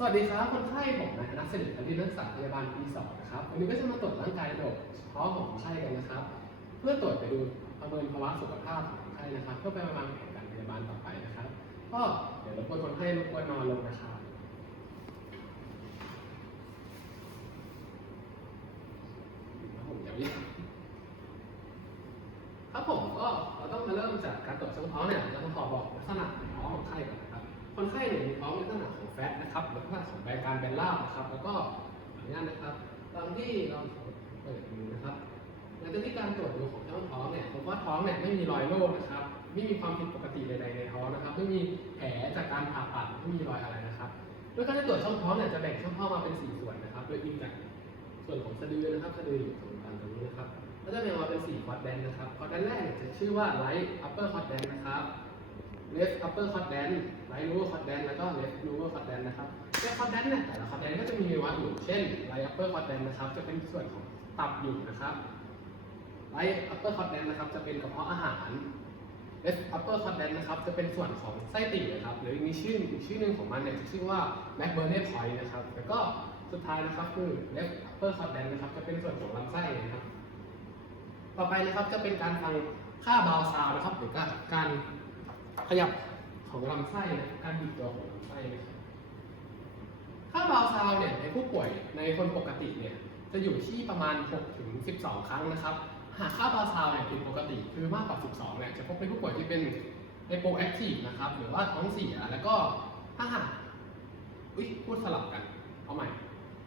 สวัสดีครับคนไข้ผมนายธนสิริพันธ์นักศึกษาพยาบาลปีสองนะครับวันนี้ก็จะมาตรวจร่างกายระบบเฉพาะของคนไข้กันนะครับ เพื่อตรวจไปดูประเมินภาวะสุขภาพของคนไข้นะครับ เพื่อไปวางแผนการพยาบาลต่อไปนะครับ ก็เดี๋ยวรบกวนคนไข้รบกวนนอนลงนะครับผมยาวครับผมก็เราต้องมาเริ่มจากการตรวจช่องท้องเนี่ยเราจะขอบอกลักษณะของท้องของไข้ก่อน คนไข้เนี่ยมีท้องลักษณะของแฟตนะครับลักษณะของใบการเป็นลาบนะครับ แล้วก็ขออนุญาตนะครับ ตอนที่เราเปิดดูนะครับหลังจากที่การตรวจดูของช่องท้องเนี่ยพบว่าท้องเนี่ยไม่มีรอยโรคนะครับ ไม่มีความผิดปกติใดๆในท้องนะครับ ไม่มีแผลจากการผ่าตัดไม่มีรอยอะไรนะครับโดยการที่ตรวจช่องท้องเนี่ยจะแบ่งช่องท้องมาเป็นสี่ส่วนนะครับ โดยอิงจากส่วนของสะดือนะครับสะดืออยู่ตรงกลางตรงนี้นะครับก็จะแบ่งมาเป็นสี่ควอดแดนนะครับควอดแดนแรกเนี่ยจะชื่อว่า right upper quadrant นะครับ left upper quadrant right lower quadrant แล้วก็ left lower quadrant นะครับใน quadrant เนี่ยแต่ละ quadrant ก็จะมีวัดอยู่ เช่น right upper quadrant นะครับ จะเป็นส่วนของตับอยู่นะครับ right upper quadrant นะครับ จะเป็นกระเพาะอาหาร left upper quadrant นะครับ จะเป็นส่วนของไส้ติ่งนะครับ หรือมีชื่ออีกชื่อหนึ่งของมันเนี่ยชื่อว่า McBurney point นะครับ แล้วก็สุดท้ายนะครับคือ left upper quadrant นะครับ จะเป็นส่วนของลำไส้นะครับ ต่อไปนะครับจะเป็นการฟังค่าบาวซาวนะครับ หรือการ ขยับของลำไส้นะการบีบตัวของลำไส้นะครับค่าบาวซาวด์เนี่ยในผู้ป่วยในคนปกติเนี่ยจะอยู่ที่ประมาณ 6 ถึง 12 ครั้งนะครับ หากค่าบาวซาวด์เนี่ยผิดปกติคือมากกว่า 12 เนี่ยจะพบในผู้ป่วยที่เป็นไฮโปแอคทีฟนะครับหรือว่าท้องเสียแล้วก็ถ้าหากอุ้ยพูดสลับกัน เอาใหม่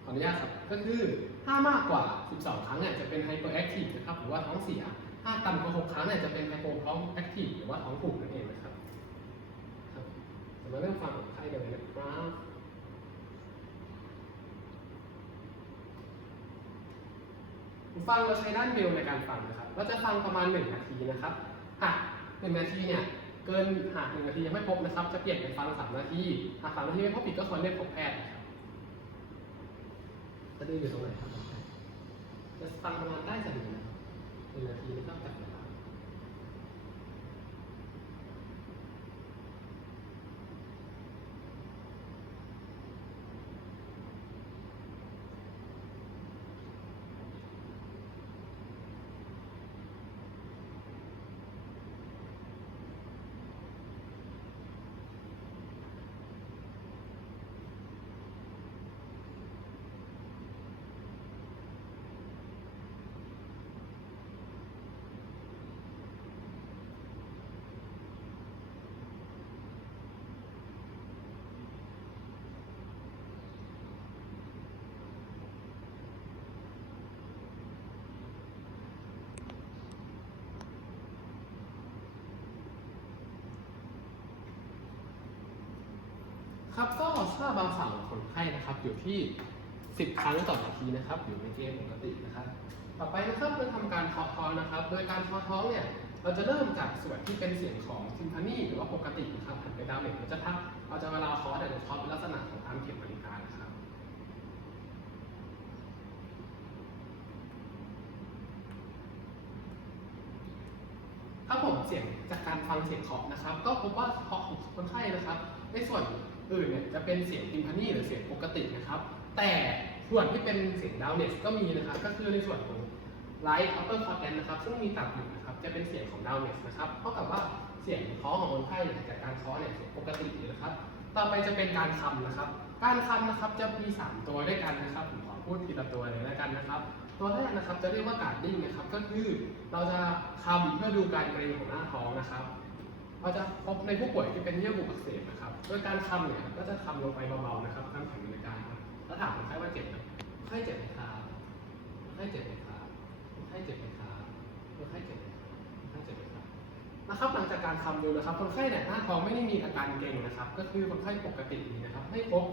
ขออนุญาตครับ ก็คือถ้ามากกว่า 12 ครั้งเนี่ยจะเป็นไฮเปอร์แอคทีฟนะครับหรือว่าท้องเสีย ถ้าต่ำกว่า6ครั้งเนี่ยจะเป็นไฮโปท้องแอคทีฟหรือว่าท้องผูกนั่นเองนะครับครับจะมาเริ่มฟังของไข้กันเลยนะครับหูฟังเราใช้ด้านเดียวในการฟังนะครับ เราจะฟังประมาณ 1 นาทีนะครับ หาก1นาทีเนี่ยเกินหาก1นาทียังไม่พบนะครับ จะเปลี่ยนเป็นฟัง 3 นาที หาก3นาทีไม่พบอีกก็ควรเรียกพบแพทย์นะครับสะดืออยู่ตรงไหนครับจะฟังประมาณใต้สะดือนะครับ หนึ่งนาทีไม่ต้องจับเว ครับ ก็ค่าบางฝั่งของคนไข้นะครับ อยู่ที่ 10 ครั้งต่อนาทีนะครับ อยู่ในเกณฑ์ปกตินะครับ ต่อไปนะครับเราทำการเคาะท้องนะครับ โดยการเคาะท้องเนี่ยเราจะเริ่มจากส่วนที่เป็นเสียงของซิมโฟนีหรือว่าปกตินะครับหันไปดาวเมจเราจะพักเราจะเวลาเคาะเนี่ยจะเคาะเป็นลักษณะของตามเข็มนาฬิกานะครับครับผมเสียงจากการฟังเสียงเคาะนะครับ ก็พบว่าเคาะของคนไข้นะครับ ในส่วนอื่นเนี่ยจะเป็นเสียงทิมพานีหรือเสียงปกตินะครับ แต่ส่วนที่เป็นเสียงดาวเนสก็มีนะครับ ก็คือในส่วนของไลท์อัปเปอร์คอร์ดนนะครับ ซึ่งมีตับอยู่นะครับ จะเป็นเสียงของดาวเนสนะครับ เท่ากับว่าเสียงเคาะของคนไข้เนี่ยจากการเคาะเนี่ยเสียงปกติอยู่นะครับ ต่อไปจะเป็นการคำนะครับ การคำนะครับจะมี 3 ตัวด้วยกันนะครับ ผมขอพูดทีละตัวเลยแล้วกันนะครับ ตัวแรกนะครับจะเรียกว่าการดิ้งนะครับ ก็คือเราจะคำเพื่อดูการเกรงของหน้าท้องนะครับ เราจะพบในผู้ป่วยที่เป็นเยื่อบุอักเสบนะครับ โดยการคำเนี่ยก็จะคำลงไปเบาๆนะครับตามแผนในการแล้วถามคนไข้ว่าเจ็บไหมคนไข้เจ็บไหมครับคนไข้เจ็บไหมครับคนไข้เจ็บไหมครับคนไข้เจ็บไหมครับคนไข้เจ็บไหมครับนะครับหลังจากการคำดูนะครับ คนไข้เนี่ยหน้าท้องไม่ได้มีอาการเกร็งนะครับ ก็คือคนไข้ปกติดีนะครับไม่พบ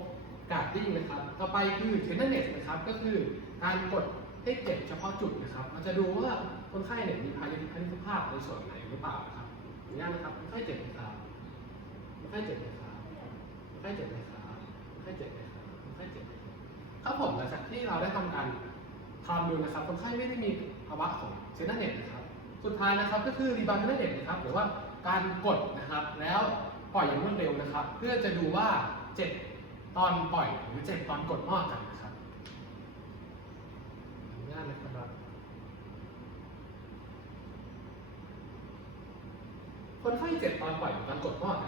การดิ้งนะครับ ต่อไปคือเทนเนสนะครับ ก็คือการกดให้เจ็บเฉพาะจุดนะครับ เราจะดูว่าคนไข้เนี่ยมีพายุพันธุภาพในส่วนไหนหรือเปล่านะครับ ออนุญาตนะครับคนไข้เจ็บไหมครับคนไข้เจ็บไหมครับคนไข้เจ็บไหมครับคนไข้เจ็บไหมครับคนไข้เจ็บไหมครับครับผมหลังจากที่เราได้ทำการทำดูนะครับคนไข้ไม่ได้มีภาวะของเซนเนตนะครับ สุดท้ายนะครับก็คือรีบาวเซนเนตนะครับหรือว่าการกดนะครับ แล้วปล่อยอย่างรวดเร็วนะครับ เพื่อจะดูว่าเจ็บตอนปล่อยหรือเจ็บตอนกดมากกันนะครับขออนุญาตนะครับ คนไข้เจ็บตอนปล่อยหรือตอนกดมาก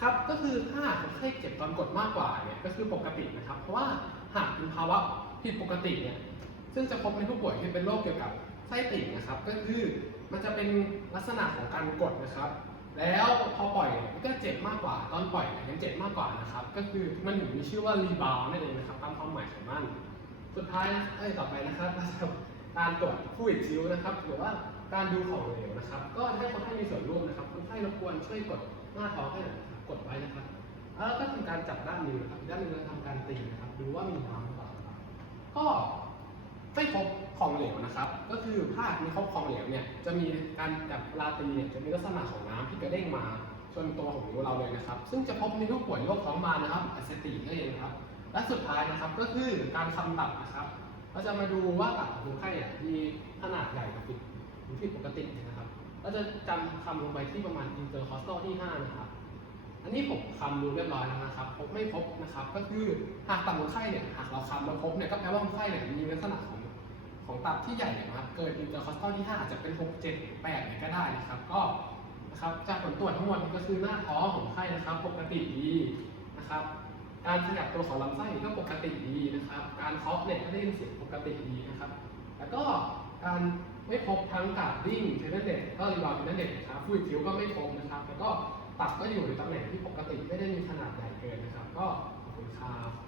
ครับ ก็คือถ้าคนไข้เจ็บตอนกดมากกว่าเนี่ยก็คือปกตินะครับ เพราะว่าหากเป็นภาวะผิดปกติเนี่ยซึ่งจะพบในผู้ป่วยที่เป็นโรคเกี่ยวกับไส้ติ่งนะครับ ก็คือมันจะเป็นลักษณะของการกดนะครับ แล้วพอปล่อยมันก็เจ็บมากกว่าตอนปล่อยเนี่ยยังเจ็บมากกว่านะครับ ก็คือมันถึงมีชื่อว่ารีบาวนั่นเองนะครับตามความหมายของมัน สุดท้ายเอ้ยต่อไปนะครับการตรวจผู้อิดชิ้วนะครับหรือว่า การดูของเหลวนะครับ ก็ให้คนไข้มีส่วนร่วมนะครับคนไข้รบกวนช่วยกดหน้าท้องให้หน่อยนะครับกดไว้นะครับแล้วก็ทำการจับด้านหนึงนะครับด้านหนึงเราทำการตีนะครับ ดูว่ามีน้ำหรือเปล่าครับก็ไม่พบของเหลวนะครับ ก็คือถ้ามีพบของเหลวเนี่ยจะมีการจับลาตีเนี่ยจะมีลักษณะของน้ำที่กระเด้งมาชนตัวของนิ้วเราเลยนะครับ ซึ่งจะพบในผู้ป่วยโรคท้องมานะครับอะเซตินั่นเองครับ และสุดท้ายนะครับก็คือการคำตับนะครับ เราจะมาดูว่าตับของคนไข้เนี่ยมีขนาดใหญ่กว่าผิด รือผิดปกตินะครับเราจะจำคำลงไปที่ประมาณ intercostal ที่ 5 นะครับ อันนี้ผมคำดูเรียบร้อยแล้วนะครับ พบไม่พบนะครับ ก็คือหากตับคนไข้เนี่ย หากเราคำแล้วพบเนี่ย ก็แปลว่าคนไข้เนี่ยมีลักษณะของของตับที่ใหญ่นะครับ เกิน intercostal ที่ 5 อาจจะเป็น 6 7 8เนี่ยก็ได้นะครับ ก็นะครับ จากผลตรวจทั้งหมดก็คือหน้าท้องของไข้นะครับ ปกติดีนะครับ การขยับตัวของลำไส้ก็ปกติดีนะครับ การเคาะเนี่ยก็ได้ยินเสียงปกติดีนะครับ แล้วก็การไม่พบทั้งการดิ้งเทนเด็ดก็รีวาร์เทนเด็ดนะครับฟลูอิดคิ้วก็ไม่พบนะครับ แล้วก็ตับก็อยู่ในตำแหน่งที่ปกติไม่ได้มีขนาดใหญ่เกินนะครับ ก็ขอบคุณครับ